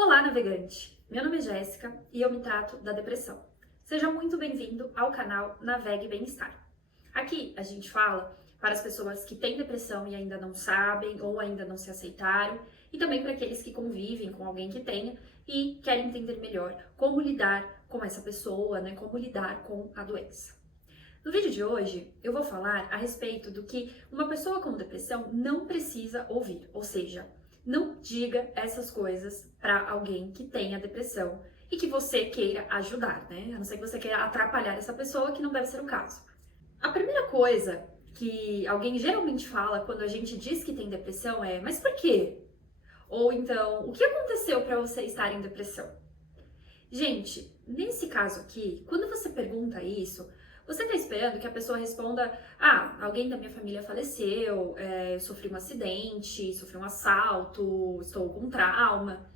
Olá, navegante! Meu nome é Jéssica e eu me trato da depressão. Seja muito bem-vindo ao canal Navegue Bem-Estar. Aqui a gente fala para as pessoas que têm depressão e ainda não sabem ou ainda não se aceitaram, e também para aqueles que convivem com alguém que tenha e querem entender melhor como lidar com essa pessoa, né? Como lidar com a doença. No vídeo de hoje, eu vou falar a respeito do que uma pessoa com depressão não precisa ouvir, ou seja, não diga essas coisas para alguém que tenha depressão e que você queira ajudar, né? A não ser que você queira atrapalhar essa pessoa, que não deve ser o caso. A primeira coisa que alguém geralmente fala quando a gente diz que tem depressão é: mas por quê? Ou então, o que aconteceu para você estar em depressão? Gente, nesse caso aqui, quando você pergunta isso, você tá esperando que a pessoa responda: ah, alguém da minha família faleceu, eu sofri um acidente, sofri um assalto, estou com trauma.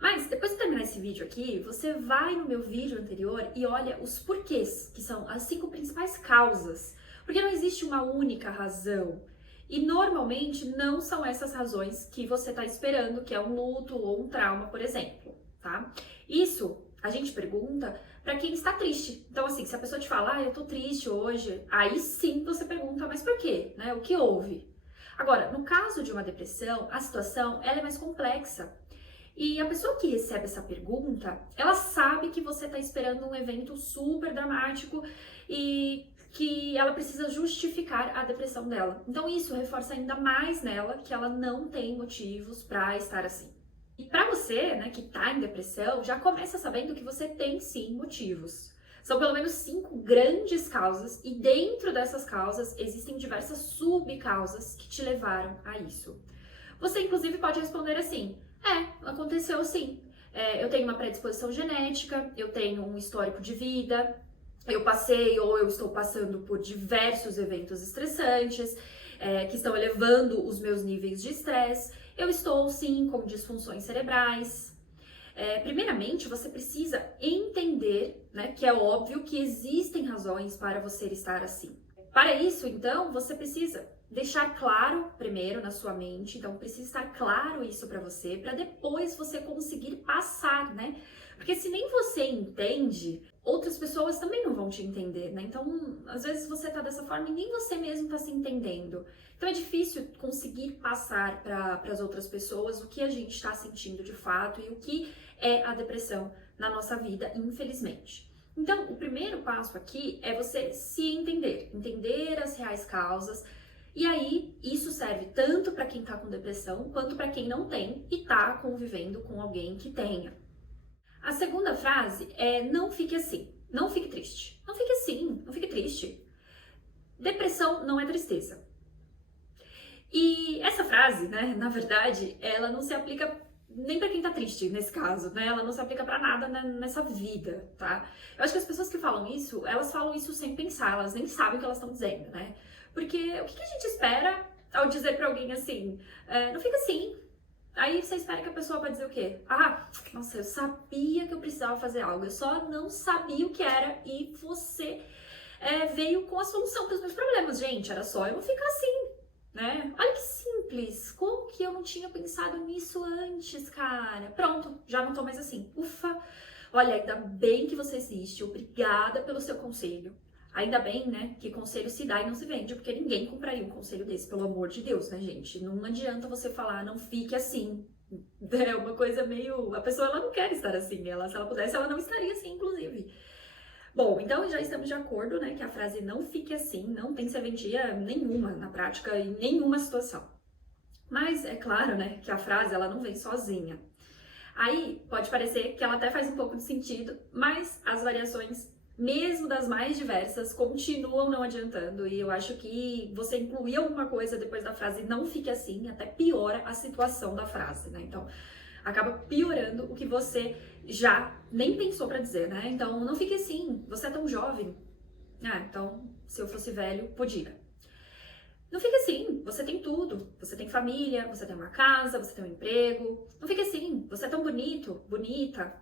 Mas depois de terminar esse vídeo aqui, você vai no meu vídeo anterior e olha os porquês, que são as 5 principais causas. Porque não existe uma única razão. E normalmente não são essas razões que você está esperando, que é um luto ou um trauma, por exemplo, tá? Isso a gente pergunta para quem está triste. Então, assim, se a pessoa te fala: ah, eu tô triste hoje, aí sim você pergunta: mas por quê? Né? O que houve? Agora, no caso de uma depressão, a situação ela é mais complexa. E a pessoa que recebe essa pergunta, ela sabe que você está esperando um evento super dramático e que ela precisa justificar a depressão dela. Então isso reforça ainda mais nela que ela não tem motivos para estar assim. E para você, né, que está em depressão, já começa sabendo que você tem sim motivos. São pelo menos 5 grandes causas e dentro dessas causas existem diversas subcausas que te levaram a isso. Você inclusive pode responder assim: aconteceu sim. Eu tenho uma predisposição genética, eu tenho um histórico de vida, eu passei ou eu estou passando por diversos eventos estressantes, que estão elevando os meus níveis de estresse. Eu estou sim com disfunções cerebrais. Primeiramente, você precisa entender, né, que é óbvio que existem razões para você estar assim. Para isso, então, você precisa deixar claro primeiro na sua mente, então precisa estar claro isso para você, para depois você conseguir passar, né? Porque se nem você entende, outras pessoas também não vão te entender, né? Então, às vezes você tá dessa forma e nem você mesmo tá se entendendo. Então é difícil conseguir passar para as outras pessoas o que a gente está sentindo de fato e o que é a depressão na nossa vida, infelizmente. Então, o primeiro passo aqui é você se entender as reais causas. E aí, isso serve tanto para quem tá com depressão, quanto para quem não tem e tá convivendo com alguém que tenha. A segunda frase é: não fique assim, não fique triste. Não fique assim, não fique triste. Depressão não é tristeza. E essa frase, né, na verdade, ela não se aplica nem pra quem tá triste nesse caso, né? Ela não se aplica pra nada nessa vida, tá? Eu acho que as pessoas que falam isso, elas falam isso sem pensar, elas nem sabem o que elas estão dizendo, né? Porque o que a gente espera ao dizer pra alguém assim: não fica assim. Aí você espera que a pessoa vai dizer o quê? Ah, nossa, eu sabia que eu precisava fazer algo, eu só não sabia o que era e você veio com a solução pros meus problemas. Gente, era só eu não ficar assim, né? Olha que simples, como que eu não tinha pensado nisso antes, cara? Pronto, já não tô mais assim. Ufa! Olha, ainda bem que você existe, obrigada pelo seu conselho. Ainda bem, né, que conselho se dá e não se vende, porque ninguém compraria um conselho desse, pelo amor de Deus, né, gente? Não adianta você falar: não fique assim. É uma coisa meio... A pessoa, ela não quer estar assim, se ela pudesse, ela não estaria assim, inclusive. Bom, então já estamos de acordo, né, que a frase "não fique assim" não tem serventia nenhuma na prática, em nenhuma situação. Mas é claro, né, que a frase ela não vem sozinha. Aí pode parecer que ela até faz um pouco de sentido, mas as variações, mesmo das mais diversas, continuam não adiantando. E eu acho que você incluir alguma coisa depois da frase "não fique assim" até piora a situação da frase, né? Então acaba piorando o que você já nem pensou pra dizer, né? Então, não fique assim, você é tão jovem. Ah, então, se eu fosse velho, podia. Não fique assim, você tem tudo. Você tem família, você tem uma casa, você tem um emprego. Não fique assim, você é tão bonito, bonita.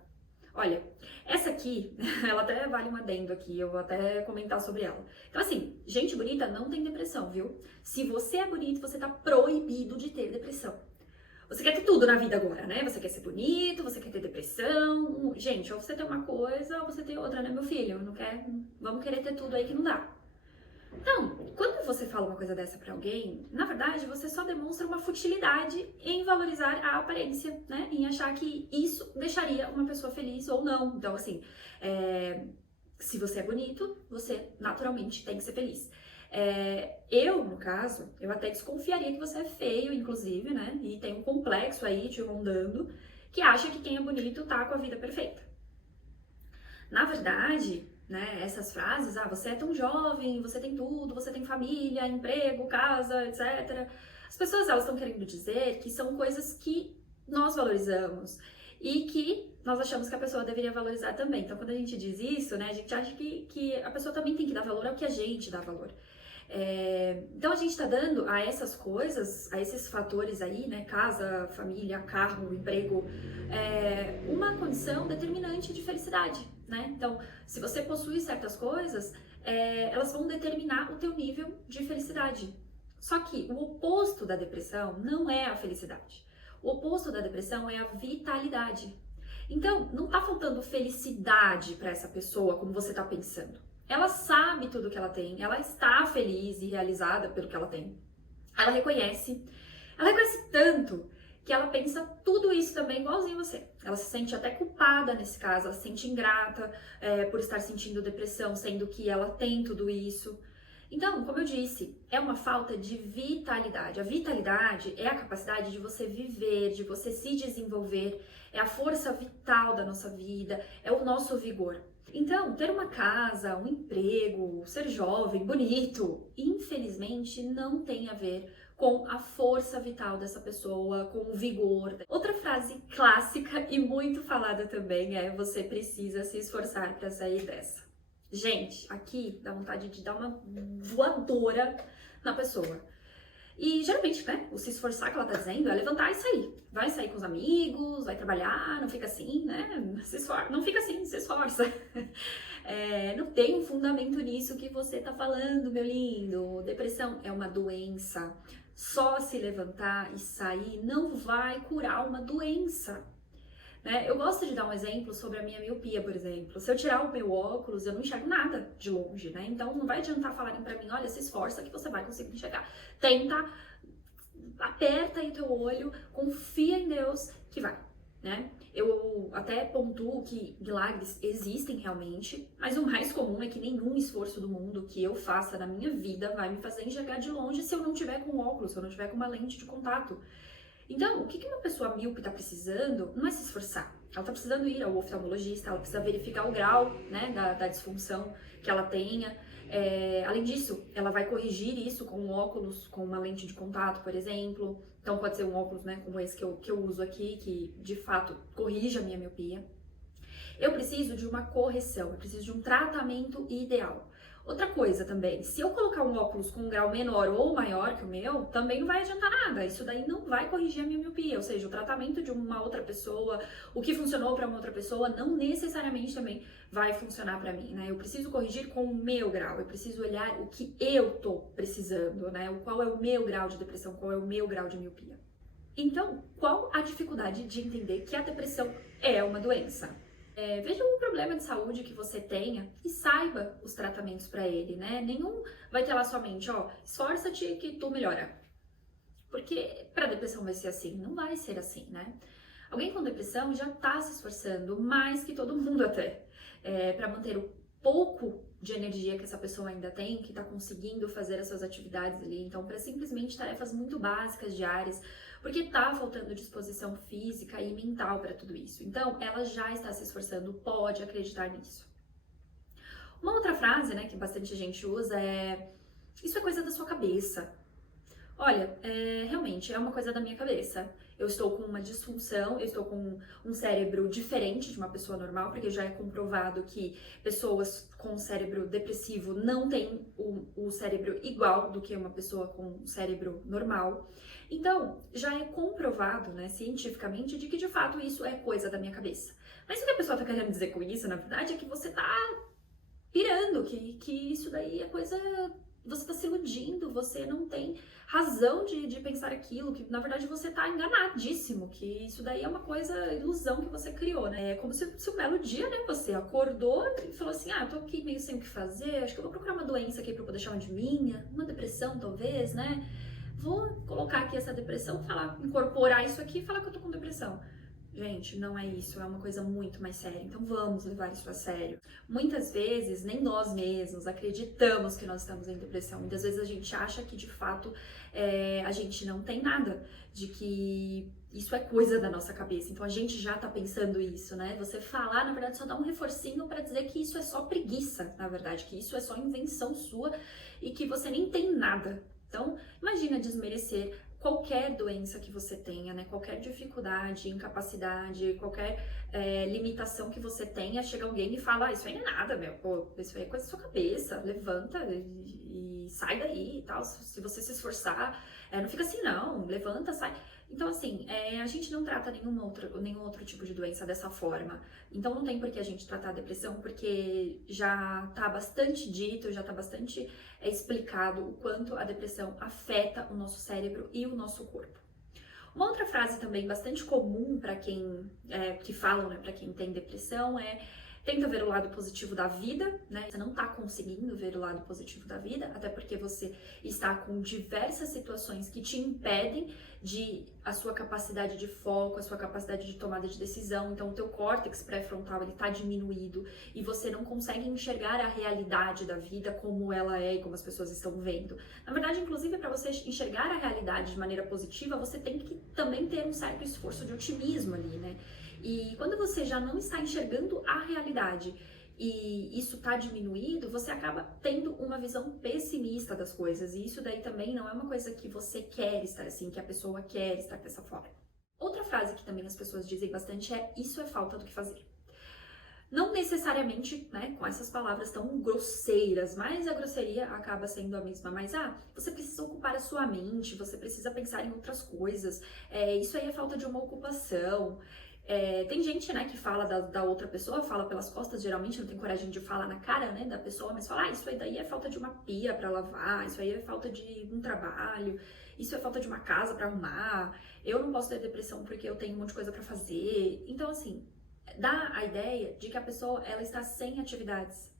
Olha, essa aqui, ela até vale um adendo aqui, eu vou até comentar sobre ela. Então, assim, gente bonita não tem depressão, viu? Se você é bonito, você tá proibido de ter depressão. Você quer ter tudo na vida agora, né? Você quer ser bonito, você quer ter depressão. Gente, ou você tem uma coisa ou você tem outra, né, meu filho? Não quer? Vamos querer ter tudo aí que não dá. Então, quando você fala uma coisa dessa pra alguém, na verdade você só demonstra uma futilidade em valorizar a aparência, né? Em achar que isso deixaria uma pessoa feliz ou não. Então, assim, se você é bonito, você naturalmente tem que ser feliz. Eu, no caso, eu até desconfiaria que você é feio, inclusive, né? E tem um complexo aí te rondando que acha que quem é bonito tá com a vida perfeita. Na verdade, né, essas frases, você é tão jovem, você tem tudo, você tem família, emprego, casa, etc. As pessoas, elas estão querendo dizer que são coisas que nós valorizamos e que nós achamos que a pessoa deveria valorizar também. Então, quando a gente diz isso, né, a gente acha que a pessoa também tem que dar valor ao que a gente dá valor. Então a gente está dando a essas coisas, a esses fatores aí, né, casa, família, carro, emprego, uma condição determinante de felicidade, né? Então, se você possui certas coisas, elas vão determinar o teu nível de felicidade. Só que o oposto da depressão não é a felicidade. O oposto da depressão é a vitalidade. Então, não tá faltando felicidade para essa pessoa como você tá pensando. Ela sabe tudo que ela tem, ela está feliz e realizada pelo que ela tem. Ela reconhece tanto que ela pensa tudo isso também igualzinho a você. Ela se sente até culpada nesse caso, ela se sente ingrata por estar sentindo depressão, sendo que ela tem tudo isso. Então, como eu disse, é uma falta de vitalidade. A vitalidade é a capacidade de você viver, de você se desenvolver, é a força vital da nossa vida, é o nosso vigor. Então, ter uma casa, um emprego, ser jovem, bonito, infelizmente não tem a ver com a força vital dessa pessoa, com o vigor. Outra frase clássica e muito falada também é: você precisa se esforçar para sair dessa. Gente, aqui dá vontade de dar uma voadora na pessoa. E geralmente, né, o se esforçar que ela tá dizendo é levantar e sair. Vai sair com os amigos, vai trabalhar, não fica assim, né? Se esforça, não fica assim, se esforça. Não tem um fundamento nisso que você tá falando, meu lindo. Depressão é uma doença. Só se levantar e sair não vai curar uma doença. Eu gosto de dar um exemplo sobre a minha miopia, por exemplo. Se eu tirar o meu óculos, eu não enxergo nada de longe, né? Então não vai adiantar falarem pra mim: olha, se esforça que você vai conseguir enxergar. Tenta, aperta aí teu olho, confia em Deus que vai, né? Eu até pontuo que milagres existem realmente, mas o mais comum é que nenhum esforço do mundo que eu faça na minha vida vai me fazer enxergar de longe se eu não tiver com óculos, se eu não tiver com uma lente de contato. Então, o que uma pessoa míope está precisando não é se esforçar. Ela está precisando ir ao oftalmologista, ela precisa verificar o grau, né, da disfunção que ela tenha. Além disso, ela vai corrigir isso com um óculos, com uma lente de contato, por exemplo. Então, pode ser um óculos, né, como esse que eu uso aqui, que de fato corrige a minha miopia. Eu preciso de uma correção, eu preciso de um tratamento ideal. Outra coisa também, se eu colocar um óculos com um grau menor ou maior que o meu, também não vai adiantar nada. Isso daí não vai corrigir a minha miopia, ou seja, o tratamento de uma outra pessoa, o que funcionou para uma outra pessoa, não necessariamente também vai funcionar para mim, né? Eu preciso corrigir com o meu grau, eu preciso olhar o que eu tô precisando, né? Qual é o meu grau de depressão, qual é o meu grau de miopia. Então, qual a dificuldade de entender que a depressão é uma doença? Veja um problema de saúde que você tenha e saiba os tratamentos para ele, né? Nenhum vai ter lá somente, esforça-te que tu melhora. Porque para depressão vai ser assim? Não vai ser assim, né? Alguém com depressão já tá se esforçando mais que todo mundo até, para manter o pouco de energia que essa pessoa ainda tem, que tá conseguindo fazer as suas atividades ali. Então, para simplesmente tarefas muito básicas, diárias, porque tá faltando disposição física e mental para tudo isso. Então, ela já está se esforçando, pode acreditar nisso. Uma outra frase, né, que bastante gente usa é: isso é coisa da sua cabeça. Olha, realmente é uma coisa da minha cabeça. Eu estou com uma disfunção, eu estou com um cérebro diferente de uma pessoa normal, porque já é comprovado que pessoas com cérebro depressivo não têm o cérebro igual do que uma pessoa com um cérebro normal. Então, já é comprovado, né, cientificamente, de que de fato isso é coisa da minha cabeça. Mas o que a pessoa tá querendo dizer com isso, na verdade, é que você tá pirando, que isso daí é coisa você tá se iludindo, você não tem razão de pensar aquilo, que na verdade você tá enganadíssimo, que isso daí é uma coisa, ilusão que você criou, né? É como se um belo dia, né, você acordou e falou assim, eu tô aqui meio sem o que fazer, acho que eu vou procurar uma doença aqui pra eu poder chamar de minha, uma depressão talvez, né? Vou colocar aqui essa depressão, incorporar isso aqui e falar que eu tô com depressão. Gente, não é isso, é uma coisa muito mais séria, então vamos levar isso a sério. Muitas vezes, nem nós mesmos acreditamos que nós estamos em depressão. Muitas vezes a gente acha que, de fato, a gente não tem nada, de que isso é coisa da nossa cabeça. Então a gente já tá pensando isso, né? Você falar, na verdade, só dá um reforcinho para dizer que isso é só preguiça, na verdade, que isso é só invenção sua e que você nem tem nada. Então, imagina desmerecer qualquer doença que você tenha, né? Qualquer dificuldade, incapacidade, qualquer limitação que você tenha, chega alguém e fala, isso aí não é nada, meu, pô, isso aí é coisa da sua cabeça, levanta e sai daí e tal, se você se esforçar, não fica assim não, levanta, sai. Então, assim, a gente não trata nenhum outro tipo de doença dessa forma. Então, não tem por que a gente tratar a depressão, porque já tá bastante dito, já tá bastante explicado o quanto a depressão afeta o nosso cérebro e o nosso corpo. Uma outra frase também bastante comum para quem que falam, né, para quem tem depressão é tenta ver o lado positivo da vida, né? Você não tá conseguindo ver o lado positivo da vida, até porque você está com diversas situações que te impedem de a sua capacidade de foco, a sua capacidade de tomada de decisão. Então, o teu córtex pré-frontal, ele tá diminuído e você não consegue enxergar a realidade da vida como ela é e como as pessoas estão vendo. Na verdade, inclusive, para você enxergar a realidade de maneira positiva, você tem que também ter um certo esforço de otimismo ali, né? E quando você já não está enxergando a realidade e isso está diminuído, você acaba tendo uma visão pessimista das coisas. E isso daí também não é uma coisa que você quer estar assim, que a pessoa quer estar dessa forma. Outra frase que também as pessoas dizem bastante é isso é falta do que fazer. Não necessariamente, né, com essas palavras tão grosseiras, mas a grosseria acaba sendo a mesma. Mas, você precisa ocupar a sua mente, você precisa pensar em outras coisas. Isso aí é falta de uma ocupação. Tem gente, né, que fala da outra pessoa, fala pelas costas, geralmente não tem coragem de falar na cara, né, da pessoa, mas fala, isso aí daí é falta de uma pia pra lavar, isso aí é falta de um trabalho, isso é falta de uma casa pra arrumar, eu não posso ter depressão porque eu tenho um monte de coisa pra fazer. Então, assim, dá a ideia de que a pessoa, ela está sem atividades.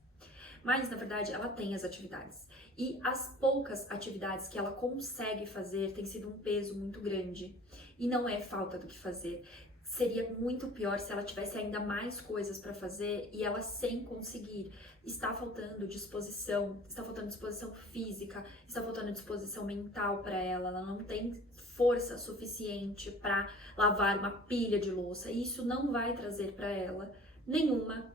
Mas, na verdade, ela tem as atividades. E as poucas atividades que ela consegue fazer tem sido um peso muito grande. E não é falta do que fazer. Seria muito pior se ela tivesse ainda mais coisas para fazer e ela sem conseguir. Está faltando disposição, está faltando disposição física, está faltando disposição mental para ela. Ela não tem força suficiente para lavar uma pilha de louça. E isso não vai trazer para ela nenhuma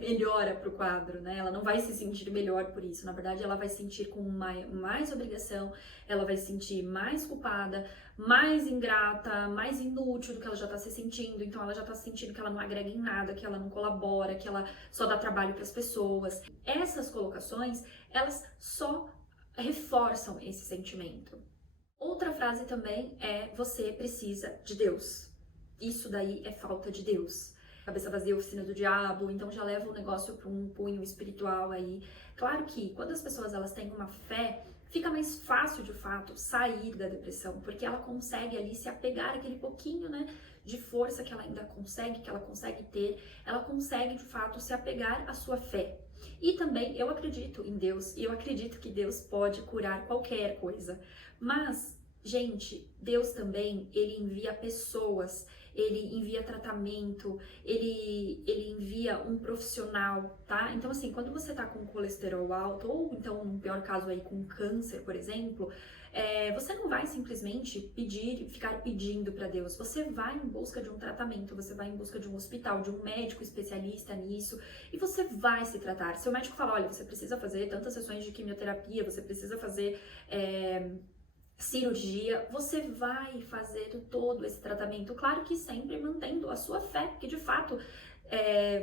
melhora para o quadro, né? Ela não vai se sentir melhor por isso. Na verdade, ela vai sentir com mais obrigação, ela vai se sentir mais culpada, mais ingrata, mais inútil do que ela já tá se sentindo. Então, ela já tá se sentindo que ela não agrega em nada, que ela não colabora, que ela só dá trabalho para as pessoas. Essas colocações, elas só reforçam esse sentimento. Outra frase também é: você precisa de Deus. Isso daí é falta de Deus. Cabeça vazia, oficina do diabo, então já leva o negócio para um punho espiritual aí. Claro que quando as pessoas elas têm uma fé, fica mais fácil de fato sair da depressão, porque ela consegue ali se apegar àquele pouquinho, né, de força que ela ainda consegue, que ela consegue ter, ela consegue de fato se apegar à sua fé. E também eu acredito em Deus, e eu acredito que Deus pode curar qualquer coisa, mas gente, Deus também, ele envia pessoas, ele envia tratamento, ele envia um profissional, tá? Então, assim, quando você tá com colesterol alto, ou então, no pior caso aí, com câncer, por exemplo, você não vai simplesmente ficar pedindo para Deus, você vai em busca de um tratamento, você vai em busca de um hospital, de um médico especialista nisso, e você vai se tratar. Se o médico fala, olha, você precisa fazer tantas sessões de quimioterapia, você precisa fazer cirurgia, você vai fazer todo esse tratamento, claro que sempre mantendo a sua fé, porque de fato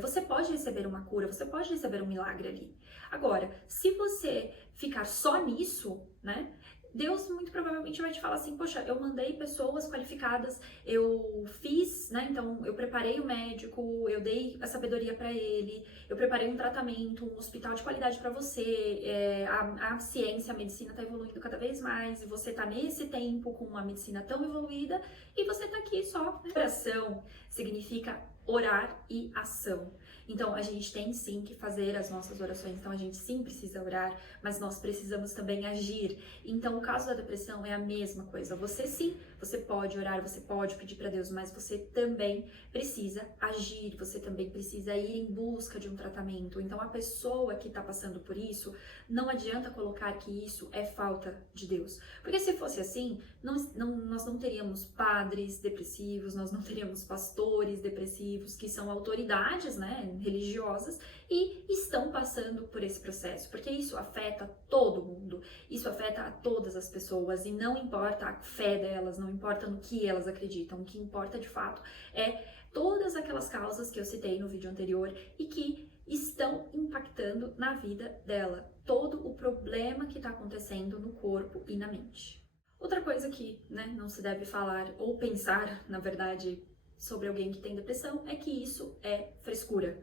você pode receber uma cura, você pode receber um milagre ali. Agora, se você ficar só nisso, né, Deus muito provavelmente vai te falar assim, poxa, eu mandei pessoas qualificadas, eu fiz, né, então eu preparei o médico, eu dei a sabedoria para ele, eu preparei um tratamento, um hospital de qualidade para você, a ciência, a medicina tá evoluindo cada vez mais, e você tá nesse tempo com uma medicina tão evoluída, e você tá aqui só. Oração significa orar e ação. Então, a gente tem sim que fazer as nossas orações, então a gente sim precisa orar, mas nós precisamos também agir. Então, o caso da depressão é a mesma coisa. Você sim, você pode orar, você pode pedir para Deus, mas você também precisa agir, você também precisa ir em busca de um tratamento. Então, a pessoa que está passando por isso, não adianta colocar que isso é falta de Deus. Porque se fosse assim, nós não teríamos padres depressivos, nós não teríamos pastores depressivos, que são autoridades, né, religiosas, e estão passando por esse processo, porque isso afeta todo mundo, isso afeta a todas as pessoas, e não importa a fé delas, não importa no que elas acreditam, o que importa de fato é todas aquelas causas que eu citei no vídeo anterior e que estão impactando na vida dela, todo o problema que está acontecendo no corpo e na mente. Outra coisa que, né, não se deve falar ou pensar, na verdade, sobre alguém que tem depressão é que isso é frescura,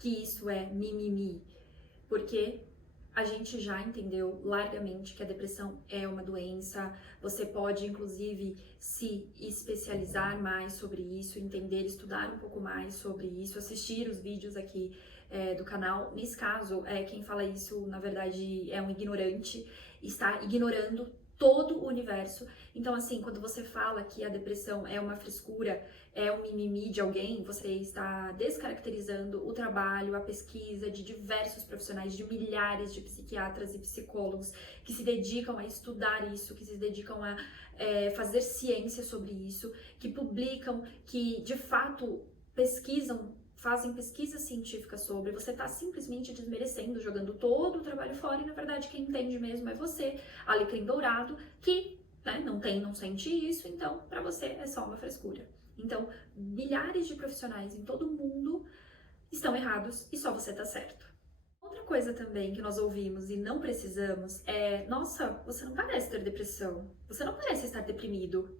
que isso é mimimi, porque a gente já entendeu largamente que a depressão é uma doença, você pode inclusive se especializar mais sobre isso, entender, estudar um pouco mais sobre isso, assistir os vídeos aqui do canal. Nesse caso, quem fala isso, na verdade, é um ignorante, está ignorando todo o universo. Então, assim, quando você fala que a depressão é uma frescura, é um mimimi de alguém, você está descaracterizando o trabalho, a pesquisa de diversos profissionais, de milhares de psiquiatras e psicólogos que se dedicam a estudar isso, que se dedicam a fazer ciência sobre isso, que publicam, que de fato pesquisam, fazem pesquisas científicas sobre, você está simplesmente desmerecendo, jogando todo o trabalho fora, e na verdade quem entende mesmo é você, alecrim dourado, que né, não sente isso, então para você é só uma frescura. Então, milhares de profissionais em todo o mundo estão errados e só você tá certo. Outra coisa também que nós ouvimos e não precisamos é: nossa, você não parece ter depressão, você não parece estar deprimido.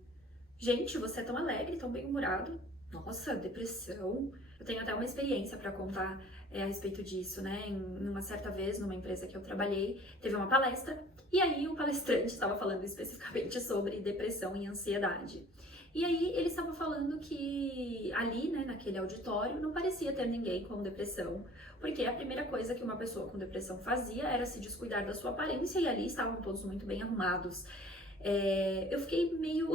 Gente, você é tão alegre, tão bem-humorado. Nossa, depressão. Eu tenho até uma experiência para contar a respeito disso, né? Em uma certa vez, numa empresa que eu trabalhei, teve uma palestra e aí o palestrante estava falando especificamente sobre depressão e ansiedade. E aí ele estava falando que ali, né, naquele auditório, não parecia ter ninguém com depressão, porque a primeira coisa que uma pessoa com depressão fazia era se descuidar da sua aparência, e ali estavam todos muito bem arrumados. Eu fiquei meio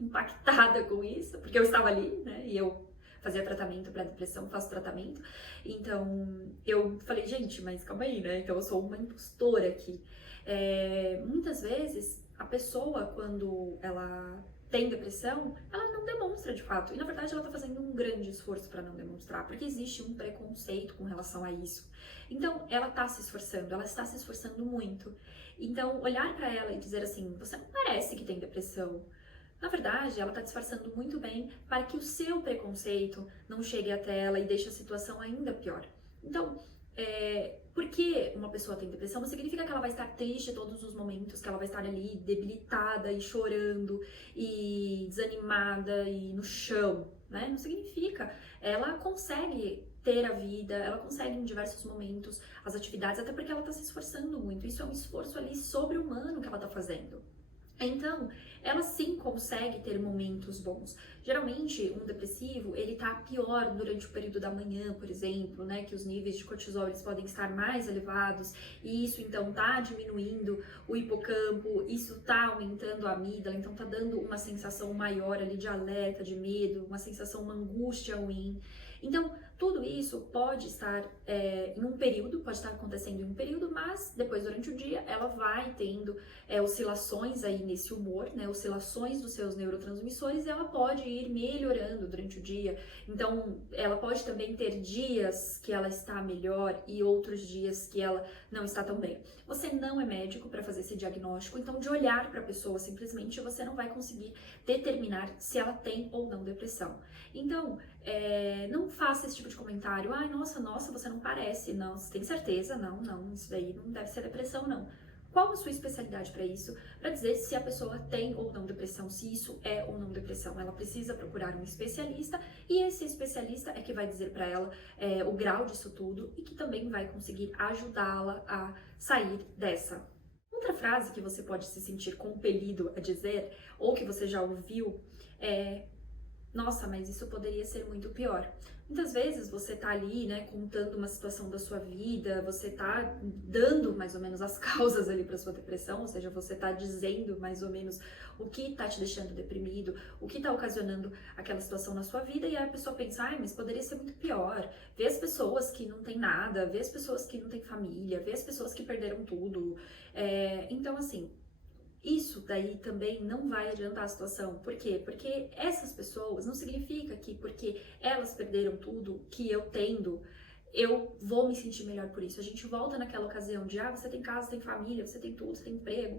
impactada com isso, porque eu estava ali, né, e eu fazia tratamento para depressão, faço tratamento, então eu falei, gente, mas calma aí, né, então eu sou uma impostora aqui. Muitas vezes, a pessoa, quando ela tem depressão, ela não demonstra de fato, e na verdade ela tá fazendo um grande esforço para não demonstrar, porque existe um preconceito com relação a isso. Então, ela tá se esforçando, ela está se esforçando muito. Então, olhar para ela e dizer assim, você não parece que tem depressão. Na verdade, ela está disfarçando muito bem para que o seu preconceito não chegue até ela e deixe a situação ainda pior. Então, porque uma pessoa tem depressão não significa que ela vai estar triste todos os momentos, que ela vai estar ali debilitada e chorando e desanimada e no chão, né? Não significa. Ela consegue ter a vida, ela consegue em diversos momentos as atividades, até porque ela está se esforçando muito. Isso é um esforço ali sobre-humano que ela está fazendo. Então, ela sim consegue ter momentos bons. Geralmente, um depressivo, ele tá pior durante o período da manhã, por exemplo, né, que os níveis de cortisol eles podem estar mais elevados, e isso então tá diminuindo o hipocampo, isso tá aumentando a amígdala, então tá dando uma sensação maior ali de alerta, de medo, uma sensação, uma angústia ruim. Então, tudo isso pode estar em um período, pode estar acontecendo em um período, mas depois, durante o dia, ela vai tendo oscilações aí nesse humor, né, oscilações dos seus neurotransmissores, e ela pode ir melhorando durante o dia. Então, ela pode também ter dias que ela está melhor e outros dias que ela não está tão bem. Você não é médico para fazer esse diagnóstico, então de olhar para a pessoa simplesmente você não vai conseguir determinar se ela tem ou não depressão. Então, não faça esse tipo de comentário. Ai, nossa, você não parece. Não, você tem certeza? Não, isso daí não deve ser depressão, não. qual a sua especialidade para isso, para dizer se a pessoa tem ou não depressão, se isso é ou não depressão. Ela precisa procurar um especialista e esse especialista é que vai dizer para ela o grau disso tudo e que também vai conseguir ajudá-la a sair dessa. Outra frase que você pode se sentir compelido a dizer, ou que você já ouviu, é: nossa, mas isso poderia ser muito pior. Muitas vezes você tá ali, né, contando uma situação da sua vida, você tá dando mais ou menos as causas ali para sua depressão, ou seja, você tá dizendo mais ou menos o que tá te deixando deprimido, o que tá ocasionando aquela situação na sua vida, e aí a pessoa pensa: ai, mas poderia ser muito pior. Vê as pessoas que não têm nada, vê as pessoas que não têm família, vê as pessoas que perderam tudo. Então, assim, isso daí também não vai adiantar a situação. Por quê? Porque essas pessoas não significa que porque elas perderam tudo que eu tendo, eu vou me sentir melhor por isso. A gente volta naquela ocasião de: você tem casa, tem família, você tem tudo, você tem emprego.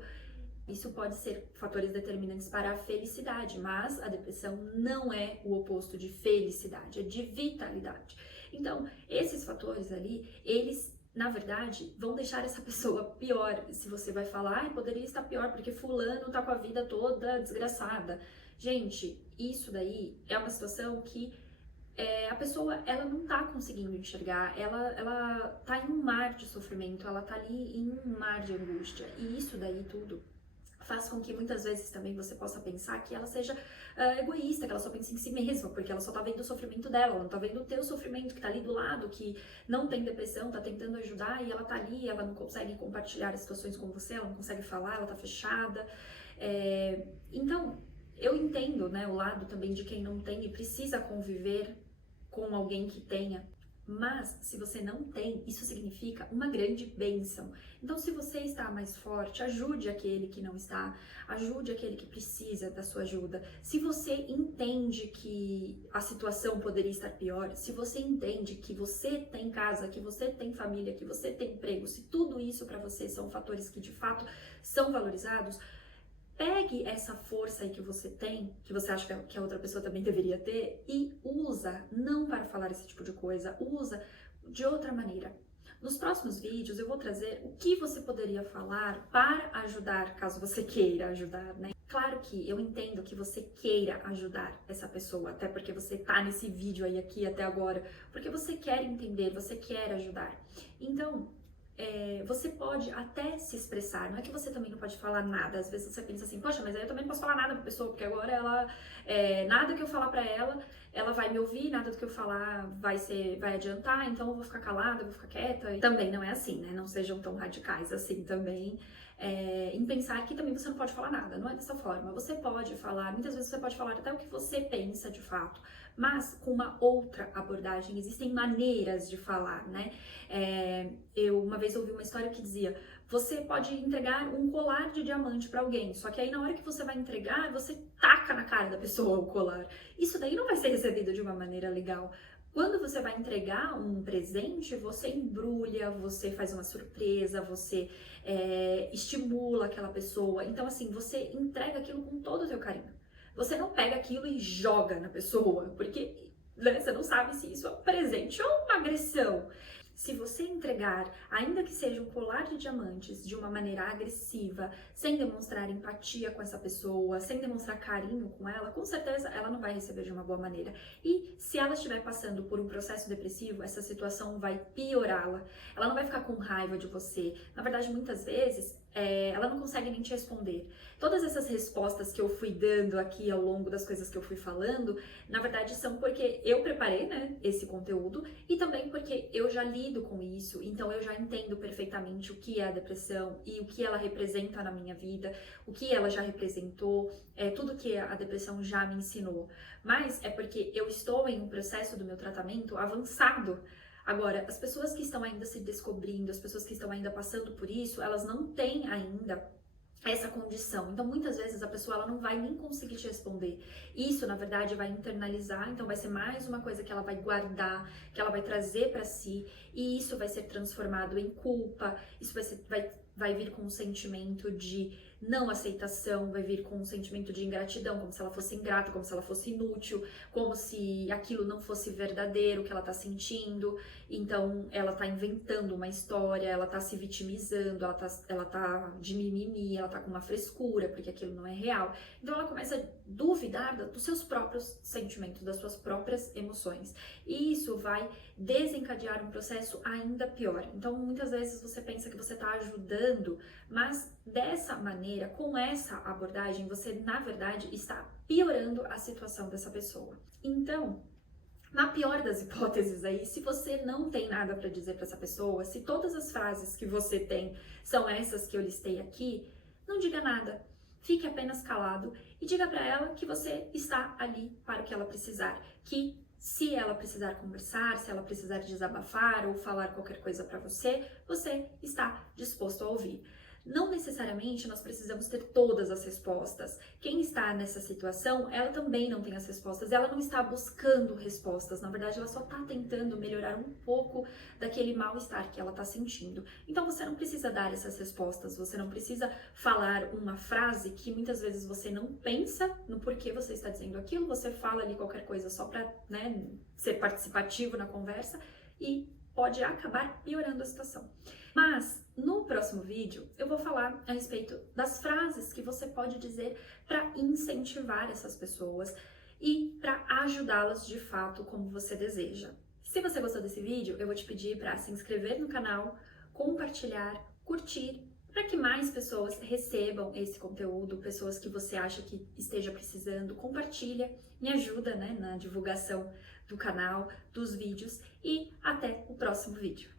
Isso pode ser fatores determinantes para a felicidade, mas a depressão não é o oposto de felicidade, é de vitalidade. Então, esses fatores ali, eles na verdade, vão deixar essa pessoa pior. Se você vai falar: ai, poderia estar pior porque fulano tá com a vida toda desgraçada. Gente, isso daí é uma situação que a pessoa, ela não tá conseguindo enxergar, ela tá em um mar de sofrimento, ela tá ali em um mar de angústia. E isso daí tudo faz com que muitas vezes também você possa pensar que ela seja egoísta, que ela só pense em si mesma, porque ela só tá vendo o sofrimento dela, ela não tá vendo o teu sofrimento que tá ali do lado, que não tem depressão, tá tentando ajudar, e ela tá ali, ela não consegue compartilhar as situações com você, ela não consegue falar, ela tá fechada. Então, eu entendo, né, o lado também de quem não tem e precisa conviver com alguém que tenha. Mas, se você não tem, isso significa uma grande bênção. Então, se você está mais forte, ajude aquele que não está, ajude aquele que precisa da sua ajuda. Se você entende que a situação poderia estar pior, se você entende que você tem casa, que você tem família, que você tem emprego, se tudo isso para você são fatores que de fato são valorizados, pegue essa força aí que você tem, que você acha que a outra pessoa também deveria ter, e usa, não para falar esse tipo de coisa, usa de outra maneira. Nos próximos vídeos eu vou trazer o que você poderia falar para ajudar, caso você queira ajudar, né? Claro que eu entendo que você queira ajudar essa pessoa, até porque você tá nesse vídeo aí aqui até agora, porque você quer entender, você quer ajudar. Então, você pode até se expressar, não é que você também não pode falar nada. Às vezes você pensa assim: poxa, mas aí eu também não posso falar nada pra pessoa, porque agora ela, nada que eu falar pra ela, ela vai me ouvir, nada do que eu falar vai adiantar, então eu vou ficar calada, eu vou ficar quieta. E também não é assim, né? Não sejam tão radicais assim também, em pensar que também você não pode falar nada, não é dessa forma. Você pode falar, muitas vezes você pode falar até o que você pensa de fato, mas com uma outra abordagem. Existem maneiras de falar, né? Eu uma vez ouvi uma história que dizia: você pode entregar um colar de diamante para alguém, só que aí na hora que você vai entregar, você taca na cara da pessoa o colar. Isso daí não vai ser recebido de uma maneira legal. Quando você vai entregar um presente, você embrulha, você faz uma surpresa, você estimula aquela pessoa. Então, assim, você entrega aquilo com todo o teu carinho. Você não pega aquilo e joga na pessoa, porque, né, você não sabe se isso é um presente ou uma agressão. Se você entregar, ainda que seja um colar de diamantes, de uma maneira agressiva, sem demonstrar empatia com essa pessoa, sem demonstrar carinho com ela, com certeza ela não vai receber de uma boa maneira. E se ela estiver passando por um processo depressivo, essa situação vai piorá-la. Ela não vai ficar com raiva de você. Na verdade, muitas vezes, ela não consegue nem te responder. Todas essas respostas que eu fui dando aqui ao longo das coisas que eu fui falando, na verdade são porque eu preparei, né, esse conteúdo, e também porque eu já lido com isso, então eu já entendo perfeitamente o que é a depressão e o que ela representa na minha vida, o que ela já representou, tudo que a depressão já me ensinou. Mas é porque eu estou em um processo do meu tratamento avançado. Agora, as pessoas que estão ainda se descobrindo, as pessoas que estão ainda passando por isso, elas não têm ainda essa condição. Então, muitas vezes a pessoa ela não vai nem conseguir te responder. Isso, na verdade, vai internalizar, então vai ser mais uma coisa que ela vai guardar, que ela vai trazer para si, e isso vai ser transformado em culpa, isso vai vir com um sentimento de não aceitação, vai vir com um sentimento de ingratidão, como se ela fosse ingrata, como se ela fosse inútil, como se aquilo não fosse verdadeiro, o que ela tá sentindo. Então, ela tá inventando uma história, ela tá se vitimizando, ela tá de mimimi, ela tá com uma frescura, porque aquilo não é real. Então, ela começa a duvidar dos seus próprios sentimentos, das suas próprias emoções. E isso vai desencadear um processo ainda pior. Então, muitas vezes você pensa que você tá ajudando, mas dessa maneira, com essa abordagem, você, na verdade, está piorando a situação dessa pessoa. Então, na pior das hipóteses aí, se você não tem nada para dizer para essa pessoa, se todas as frases que você tem são essas que eu listei aqui, não diga nada. Fique apenas calado e diga para ela que você está ali para o que ela precisar, que se ela precisar conversar, se ela precisar desabafar ou falar qualquer coisa para você, você está disposto a ouvir. Não necessariamente nós precisamos ter todas as respostas. Quem está nessa situação, ela também não tem as respostas, ela não está buscando respostas, na verdade ela só está tentando melhorar um pouco daquele mal-estar que ela está sentindo. Então você não precisa dar essas respostas, você não precisa falar uma frase que muitas vezes você não pensa no porquê você está dizendo aquilo, você fala ali qualquer coisa só para, né, ser participativo na conversa e pode acabar piorando a situação. Mas no próximo vídeo eu vou falar a respeito das frases que você pode dizer para incentivar essas pessoas e para ajudá-las de fato como você deseja. Se você gostou desse vídeo, eu vou te pedir para se inscrever no canal, compartilhar, curtir, para que mais pessoas recebam esse conteúdo, pessoas que você acha que esteja precisando. Compartilha, me ajuda, né, na divulgação do canal, dos vídeos e até o próximo vídeo.